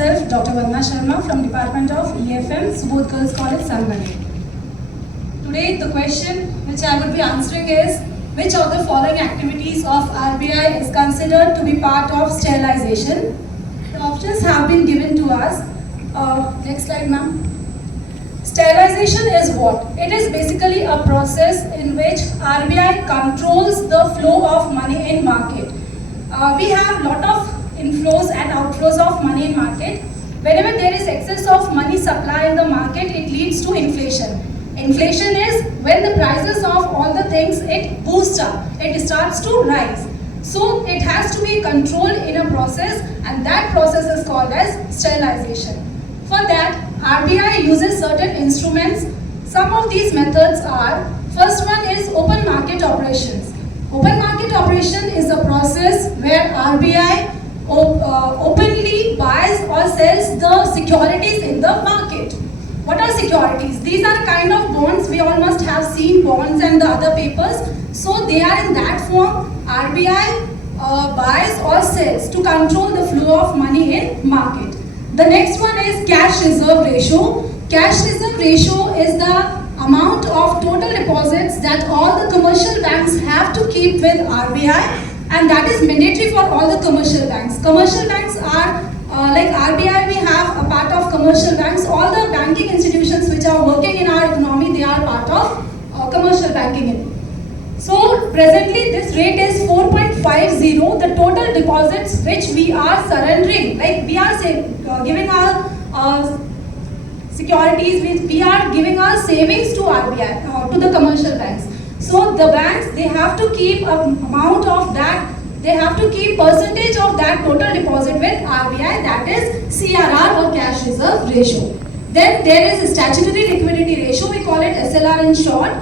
myself, Dr. Vandana Sharma from Department of EFM, Subodh Girls College, Sanbali. Today the question which I would be answering is, which of the following activities of RBI is considered to be part of sterilization? The options have been given to us. Next slide, ma'am. Sterilization is what? It is basically a process in which RBI controls the flow of money in market. We have lot of inflows and outflows of money in market. Whenever there is excess of money supply in the market, it leads to inflation. Inflation is when the prices of all the things, it boosts up, it starts to rise. So it has to be controlled in a process, and that process is called as sterilization. For that, RBI uses certain instruments. Some of these methods are, first one is open market operations. Open market operation is a process where RBI openly buys or sells the securities in the market. What are securities? These are kind of bonds. We all must have seen bonds and the other papers. So they are in that form. RBI buys or sells to control the flow of money in market. The next one is cash reserve ratio. Cash reserve ratio is the amount of total deposits that all the commercial banks have to keep with RBI, and that is mandatory for all the commercial banks. Commercial banks are like RBI, we have a part of commercial banks. All the banking institutions which are working in our economy, they are part of commercial banking. So presently this rate is 4.50, the total deposits which we are surrendering, like we are giving our securities, we are giving our savings to RBI, to the commercial banks. So the banks, they have to keep an amount of that, they have to keep percentage of that total deposit with RBI, that is CRR or cash reserve ratio. Then there is a statutory liquidity ratio, we call it SLR in short.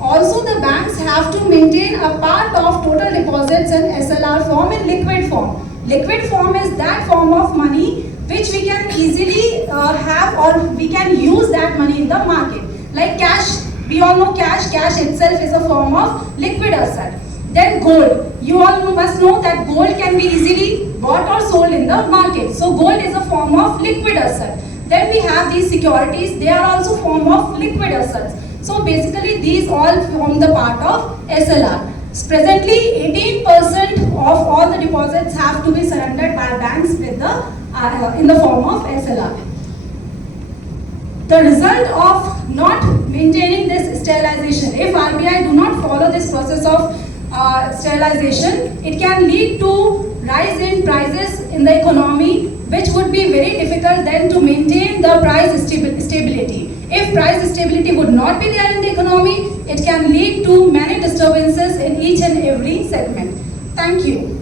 Also the banks have to maintain a part of total deposits in SLR form in liquid form. Liquid form is that form of money which we can easily have, or we can use that money in the market. Like cash, we all know cash itself is a form of liquid asset. Then gold, you all must know that gold can be easily bought or sold in the market. So gold is a form of liquid asset. Then we have these securities, they are also form of liquid assets. So basically these all form the part of SLR. Presently 18% of all the deposits have to be surrendered by banks with the in the form of SLR. The result of not maintaining this sterilization, if RBI do not follow this process of sterilization, it can lead to rise in prices in the economy, which would be very difficult then to maintain the price stability. If price stability would not be there in the economy, it can lead to many disturbances in each and every segment. Thank you.